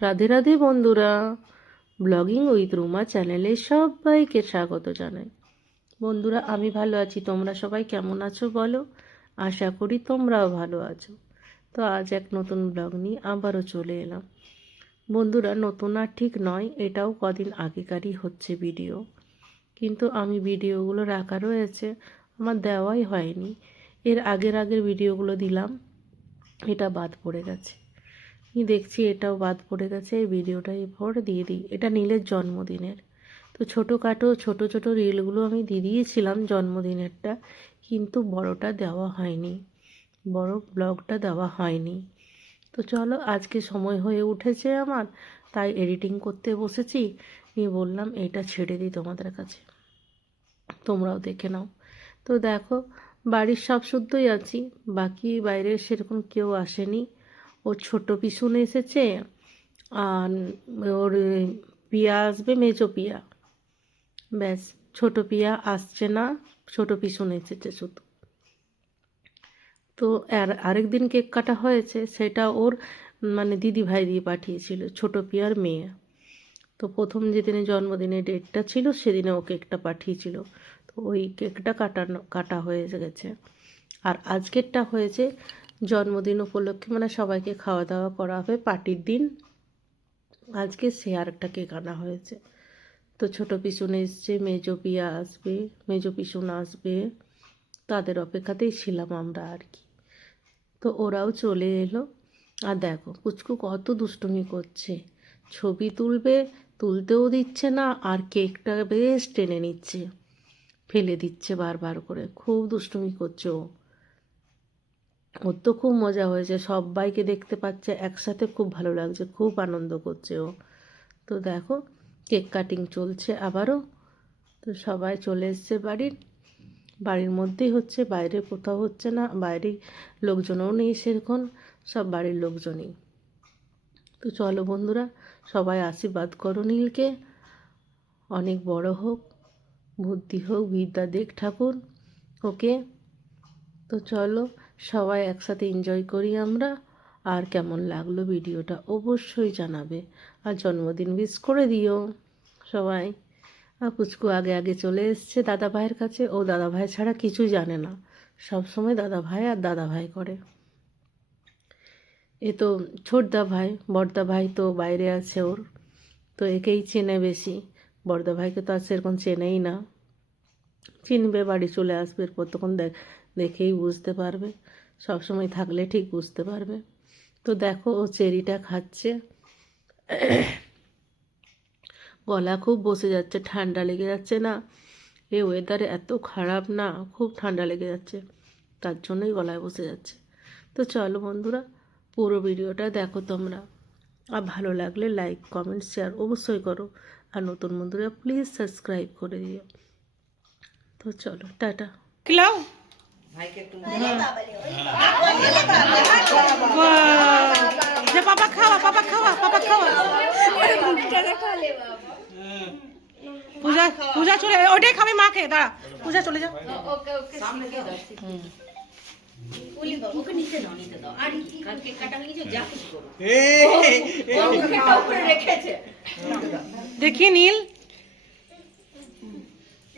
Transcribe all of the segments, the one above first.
রাধে রাধে বন্ধুরা। Blogging with Ruma চ্যানেলে সবাইকে স্বাগত জানাই। বন্ধুরা, আমি ভালো আছি। তোমরা সবাই কেমন আছো বলো? আশা করি তোমরাও ভালো আছো। তো আজ এক নতুন ব্লগ নিয়ে আবারও চলে এলাম। বন্ধুরা, নতুন আর ঠিক নয়, এটাও কদিন আগেকারই হচ্ছে ভিডিও কিন্তু আমি ভিডিওগুলো রাখা রয়েছে, আমার দেওয়াই হয়নি। এর আগের আগের ভিডিওগুলো দিলাম, এটা বাদ পড়ে গেছে। দেখছি এটাও বাদ পড়ে গেছে, এই ভিডিওটা এরপর দিয়ে দিই। এটা নীলের জন্মদিনের। তো ছোটোখাটো, ছোট, ছোটো রিলগুলো আমি দিয়ে দিয়েছিলাম জন্মদিনেরটা, কিন্তু বড়টা দেওয়া হয়নি। বড় ব্লগটা দেওয়া হয়নি। তো চলো, আজকে সময় হয়ে উঠেছে আমার, তাই এডিটিং করতে বসেছি। নিয়ে বললাম, এটা ছেড়ে দিই তোমাদের কাছে। তোমরাও দেখে নাও। তো দেখো, বাড়ির সব শুদ্ধই আছি, বাকি বাইরে সেরকম কেউ আসেনি। ওর ছোট পিসুন এসেছে, আর ওর পিয়া আসবে, মেজো পিয়া। ব্যাস, ছোট পিয়া আসছে না, ছোট পিসুন এসেছে শুধু। তো আর আরেক দিন কেক কাটা হয়েছে, সেটা ওর মানে দিদি ভাই দিয়ে পাঠিয়েছিল, ছোট পিয়ার মেয়ে। তো প্রথম যেদিনে জন্মদিনের ডেটটা ছিল, সেদিনে ও কেকটা পাঠিয়েছিল। তো ওই কেকটা কাটানো, কাটা হয়ে গেছে। আর আজকেরটা হয়েছে জন্মদিন উপলক্ষে মানে সবাইকে খাওয়া দাওয়া করা হবে, পার্টির দিন। আজকে আরেকটা কেক আনা হয়েছে। তো ছোটো পিছন এসছে, মেজো পিয়া আসবে, মেজো পিছন আসবে। তাদের অপেক্ষাতেই ছিলাম আমরা আর কি। তো ওরাও চলে এলো। আর দেখো, পুচকু কত দুষ্টুমি করছে। ছবি তুলবে, তুলতেও দিচ্ছে না, আর কেকটা বেশ টেনে নিচ্ছে। ফেলে দিচ্ছে বারবার করে। খুব দুষ্টুমি করছে ও। ওর তো খুব মজা হয়েছে। সবাইকে দেখতে পাচ্ছে, একসাথে খুব ভালো লাগছে, খুব আনন্দ করছে ও। তো দেখো, কেক কাটিং চলছে আবারও। তো সবাই চলে এসছে বাড়ির। বাড়ির মধ্যেই হচ্ছে, বাইরে কোথাও হচ্ছে না, বাইরে লোকজনও নেই সেরকম, সব বাড়ির লোকজনই। তো চলো বন্ধুরা, সবাই আশীর্বাদ করো নীলকে। অনেক বড় হোক, বুদ্ধি হোক, বিদ্যা দেখ ঠাকুর, ওকে। তো চলো সবাই একসাথে এনজয় করি আমরা। আর কেমন লাগল ভিডিওটা অবশ্যই জানাবে। আর জন্মদিন উইশ করে দিও সবাই। আর পুচকু আগে আগে চলে এসছে দাদা ভাইয়ের কাছে। ও দাদা ভাই ছাড়া কিছু জানে না। সব সময় দাদা ভাই আর দাদা ভাই করে। এ তো ছোটদা ভাই, বড়দা ভাই তো বাইরে আছে ওর। তো একেই চেনে বেশি। বড়দা ভাইকে তো আর সেরকম চেনেই না। চিনবে, বাড়ি চলে আসবে, এরপর তখন দেখ দেখেই বুঝতে পারবে। সব সময় থাকলে ঠিক বুঝতে পারবে। তো দেখো ও চেরিটা খাচ্ছে। গলা খুব বসে যাচ্ছে, ঠান্ডা লেগে যাচ্ছে না। এ ওয়েদারে এত খারাপ না, খুব ঠান্ডা লেগে যাচ্ছে। তার জন্যই গলায় বসে যাচ্ছে। তো চলো বন্ধুরা, পুরো ভিডিওটা দেখো তোমরা। আর ভালো লাগলে লাইক কমেন্ট শেয়ার অবশ্যই করো। আর নতুন বন্ধুরা প্লিজ সাবস্ক্রাইব করে দিও। তো চলো টাটা। কিলাও। যে পাপা খাওয়া পাপা খাওয়া পাপা খাওয়া। পূজা পূজা চলে ওটাই খাবে মাকে দাঁড়া। পূজা চলে যা। ওকে নিতে দাও নিতে দাও আর কি কালকে কাটা হয়ে গেছে যা খুশি করো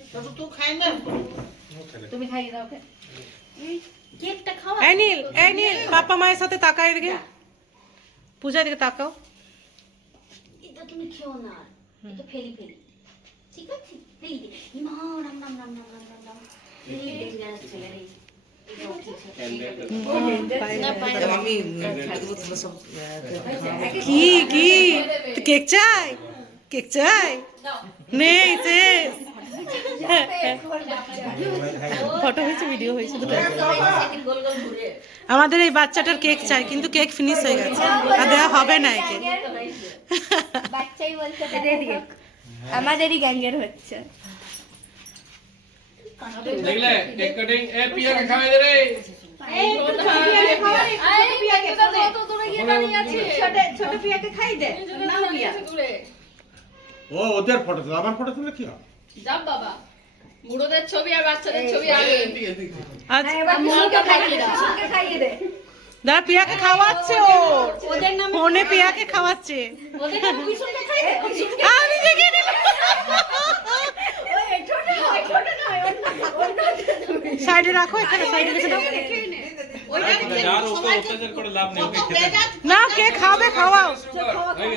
উপরে রেখেছে দেখি নীল তুমি খাইয়ে দাও ওকে কেকটা খাওয়া এই নীল এই নীল পাপা মায়ের সাথে তাকায় এদিকে। পূজা দিকে তাকাও। এটা তুমি খেও না আর। এটা ফেলি ফেলি। ঠিক আছে? ফেলি দে মা রাম রাম রাম রাম রাম রাম রাম। এই দেখে যাচ্ছে ছেলে এই এটা উঠেছে। কি কি? তুই কেক চাই? কেক চাই? নেই শেষ। ফটো হয়েছে ভিডিও হয়েছে দুটো। সেদিন গোল গোল ঘুরে আমাদের এই বাচ্চাটার কেক চাই কিন্তু কেক ফিনিশ হয়ে গেছে। আর দেওয়া হবে না একে। আমাদেরই গ্যাঙ্গের হচ্ছে। দেখলে কেক কাটিং। এ পিয়া খাওয়াই দে রে। ছোট পিয়াকে খাই দে। ও ওদের ফটো তুলে। আমার ফটো তুলে কি হবে? যাব বাবা। বুড়োদের ছবি আর বাচ্চাদের ছবি আগে। আচ্ছা দে দাদা পিয়াকে খাওয়াচ্ছে ও। ওদের নামে ফোনে পিয়াকে খাওয়াচ্ছে। সাইডে রাখো এখানে সাইডে রেখে দাও। না। কে খাবে খাওয়াও। হয়ে।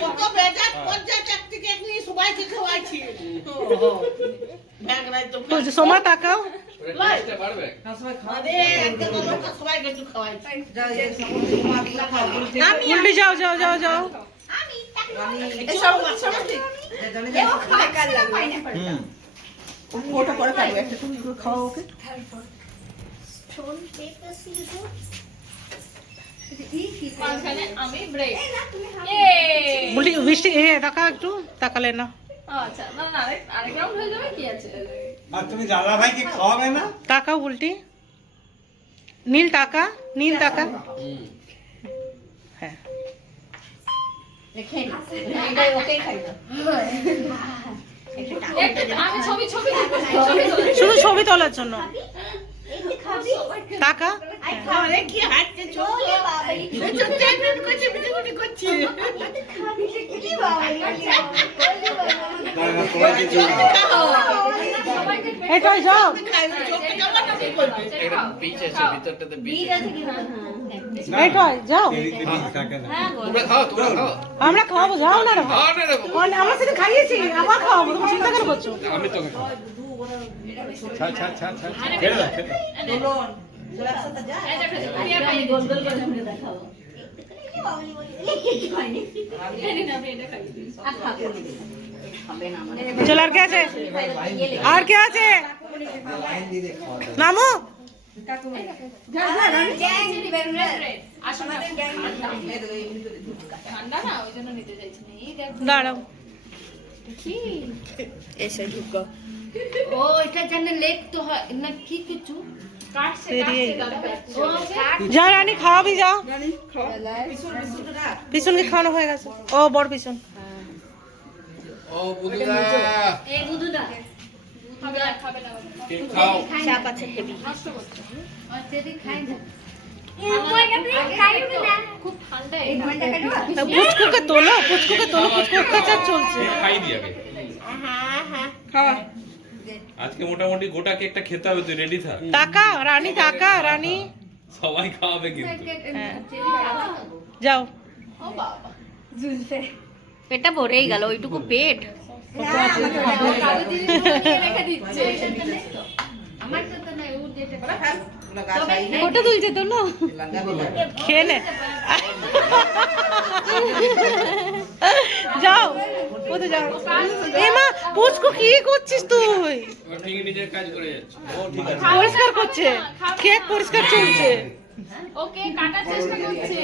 বলছি, সময় তাকাও। ওটা উল্টে যাও যাও যাও যাও। বলি বৃষ্টি এ তাকা একটু তাকালে না। আচ্ছা না না আরেক আরেক রাউন্ড হয়ে যাবে কি আছে? আর তুমি জানলা ভাইকে খাওয়াবে না? তাকাও উল্টি। নীল টাকা নীল টাকা। হ্যাঁ। একটু আমি ছবি ছবি তুলবো, ছবি তুলবো। শুধু ছবি তোলার জন্য। টাকা? এটা যাও একটা আছে, আছে। আমরা খাওয়াবো যাও না আমরা সেদিন খাইয়েছি আবার খাওয়াবো তুমি চিন্তা কেন করছ আমি দেখাবো চল আর কে আছে? আর কে আছে? নামো দেখো দাঁড়াও। এসে ঢুকো। ও এটা জানে লেট তো হয়। না কি কিছু। যা রানী খাওয়াবি যা। পিছনকে খাওয়ানো হয়ে গেছে। ও বড় পিছন। ও, বুধুদা, এই বুদুদা। খাবে না খাবে না কেক খাও। চাপ আছে হেভি। নষ্ট করছে। অত্যাধিক খাই না। খুব ঠান্ডা এই পুচকুকে তোলো পুচকুকে তোলো পুচকু অত্যাচার চলছে। কেক খাই দি আগে। আজকে মোটামুটি গোটা কেকটা খেতে হবে তুই রেডি থাক। টাকা রানী টাকা রানী। সবাই খাওয়াবে কিন্তু। হ্যাঁ। যাও। ও বাবা। পেটটা ভরেই গেল ওইটুকু পেট। ফটো তুলছে তো না? নে। যাও কোথায় যাও। এ মা পুচকু কি করছিস তুই? ও ঠিকই নিজের কাজ করে যাচ্ছে পরিষ্কার করছে কেক পরিষ্কার চলছে। ওকে কাটার চেষ্টা করছে।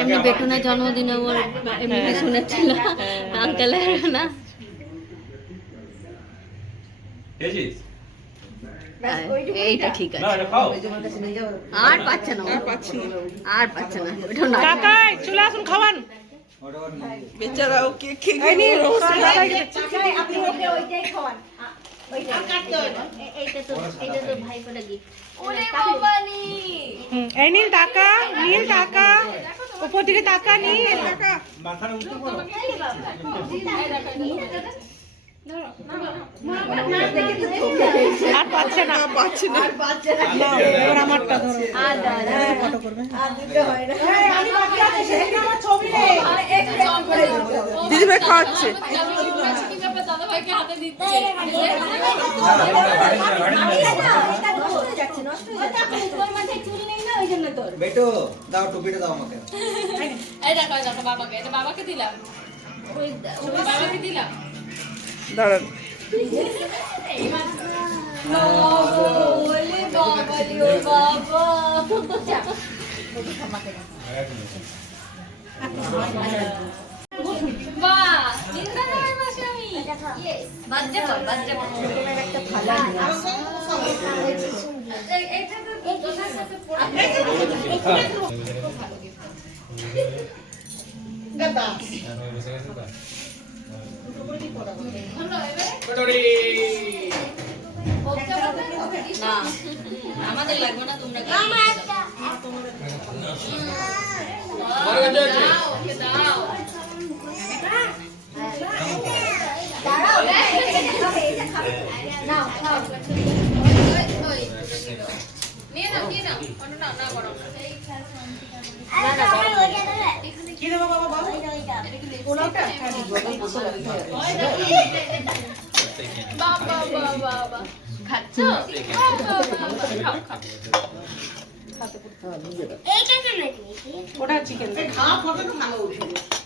এমনি বেটনের জন্মদিনে ওর এমনি শুনেছিল। আঙ্কেলের না? এইটা ঠিক না আছে। এটা আর পাচ্ছে না। আর পাচ্ছে না। ওটা না। কাকাই চলে আসুন খাওয়ান। বেচারা ওকে খেয়ে এই নিন, কাকাই এইটা তো এইটা তো ভাই করে গিফট এই নিন টাকা নীল টাকা উপর দিকে টাকা নীল আর পাচ্ছে না পাচ্ছি না না, এবার আমারটা ধরো হ্যাঁ, ফটো করবে দিদি ভাই খাওয়াচ্ছে দাদা ভাইকে হাতে দিচ্ছে বেটো দাও টুপিটা দাও আমাকে। এই দেখো দেখো বাবাকে এটা বাবাকে দিলাম। বাবাকে দিলাম। দাঁড়ান। বাহ চিন্তা নয় মাসে আমি বাজে বল বাজে বল কটরি না আমাদের লাগবে না তোমরা দাও ওটা চিকেন নীলকে একটু ভালো লাগে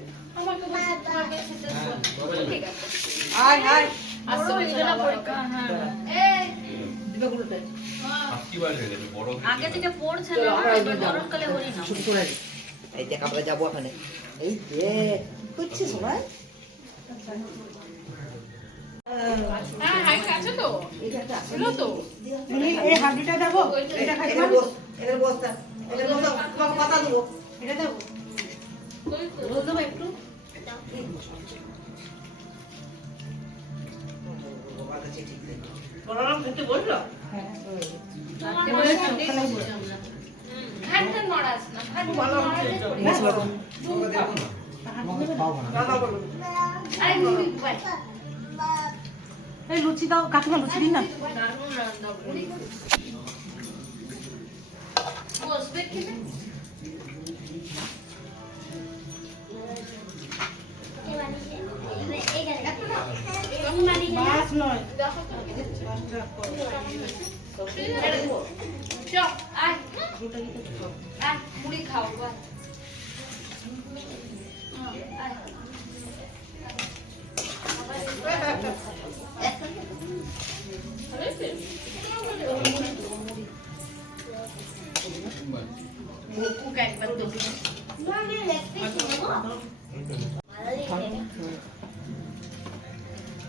আয় আয়। হয়ে আগে থেকে পড়ছে না গরমকালে হরি না। এই দেখ আমরা যাব ওখানে। এই দেখ করছিস সবাই হ্যাঁ এটা দেবো। একটু। লুচি দাও কাকিমা লুচি দিন না। বসবে নয় দেখো তো চল আয় আয় মুড়ি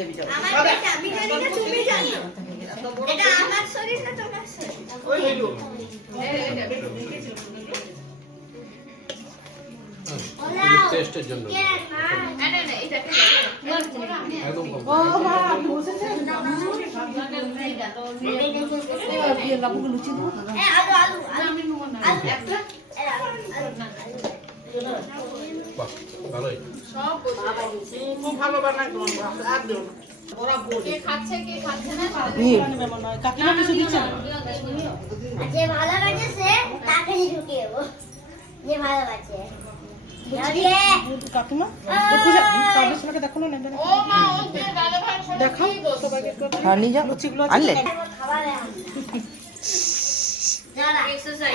না আমি আমি না এক চামচ না সবটা নামাও সবটা নামাও আমি না বলো আমি বলব খাই না এই অল্প খা অল্প খা আমি সে পারলে বলবে এটা হ্যাঁ ওই ঘাট এত না হবে নিয়ে যাবি যাও টেস্টের জন্য লুচি দেবো বাহ ভালোই খুব ভালো বানায় তোমার আর খাচ্ছে না যে ভালোবাসে সে তাকে ঢুকিয়ে যে ভালোবাসে কাকিমা দেখো না দেখাও সবাইকে আনলে এক্সারসাইজ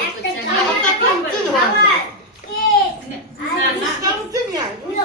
একটা করছে খাবার কেক ধ্রুব এসে নিয়ে যাও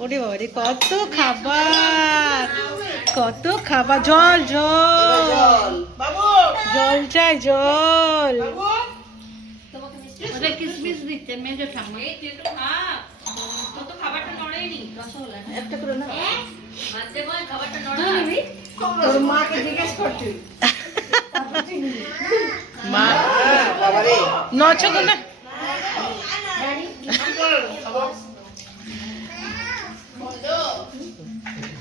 ওরে বাবা রে কত খাবার কত খাবার। জল জল। জল। চাই জল। ওদের